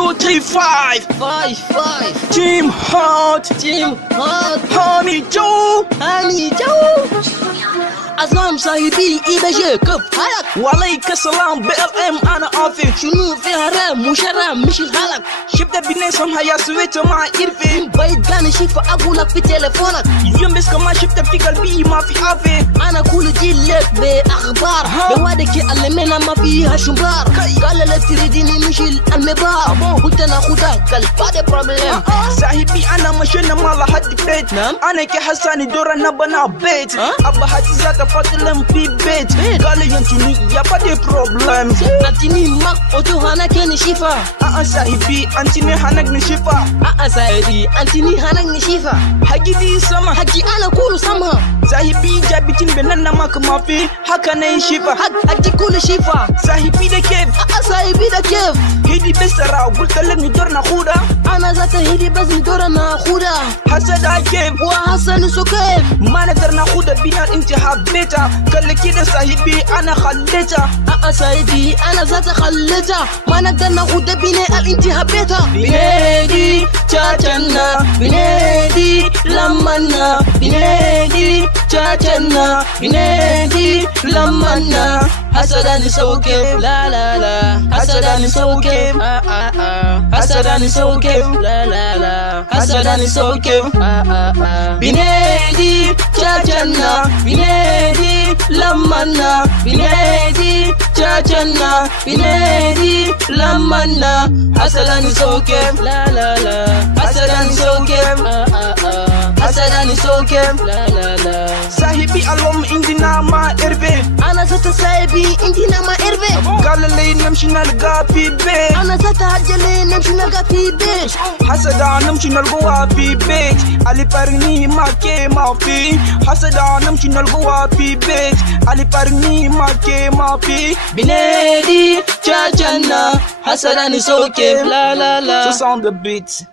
2, 3, 5. 5 Team Hot. Team Hot Honey Joe. Honey Joe أسلام صاحبي إيباجي كف حلق وعليك السلام BLM أنا عافي. شنو في هرام مش هرام مش الحلق شفت بناسهم هيا سويت مع إرفي. بيت كان شيفا أقولك في تليفونك يوم بس كمان شفت في قلبي ما في عافي. أنا كل جيلك بأخبار بوادك اللي ما فيها شمبار قال لا تريدني مش المبار قلت أنا خدها قال بعد بروبلم صاحبي أنا مشينا ما لحد بيت. أنا كحساني دور أنا بنا بيت. أبا هاتي زاتا فاتلم في بيت. قال ينتوني يا بدي بروبلم. أنتني مك أوتو هانا كني شيفا صاحبي أنتني هناك نشيفا. صاحبي أنتني هانا نشيفا حكي دي سما حكي أنا كل سما صاحبي جابتين بنانا ماك ما في حكا نشيفا. حكي كل شيفا صاحبي ده كيف صاحبي ده كيف هيدي بسرعة وقلت لك ندور ناخدها. أنا ذات هيدي بس ندور ناخدها حسدها كيف وحسن سو كيف ما نقدر ناخدها بينا انت حبيتها. قال كده صاحبي أنا خليتها. صاحبي أنا ذات خليتها ما نقدر ناخدها بينا انت حبيتها. بنادي تشاتنا بنادي لمنا بنادي تشاتنا بنادي لمنا حسداني سو كيف لا لا لا حسداني سو كيف حسداني سو كيف لا لا لا حسداني سو كيف بنادي تشاتنا بنادي لمنا بنادي تشاتنا بنادي لمنا حسداني سو كيف لا لا لا حسداني سو كيف حسداني سو كيف لا لا لا صاحبي اللهم عندنا ما إربي. أنا ذات صاحبي عندنا ما إربي. قال لي نمشي نلقى في بيت. أنا ذات هجلي نمشي نلقى في بيت. حسدا نمشي نلقوها في بيت. علي بارني ما كي ما في. حسدا نمشي نلقوها في بيت. علي بارني ما كي ما في. بنادي تشاتنا حسداني سو كيف لا لا لا. Just on the beat.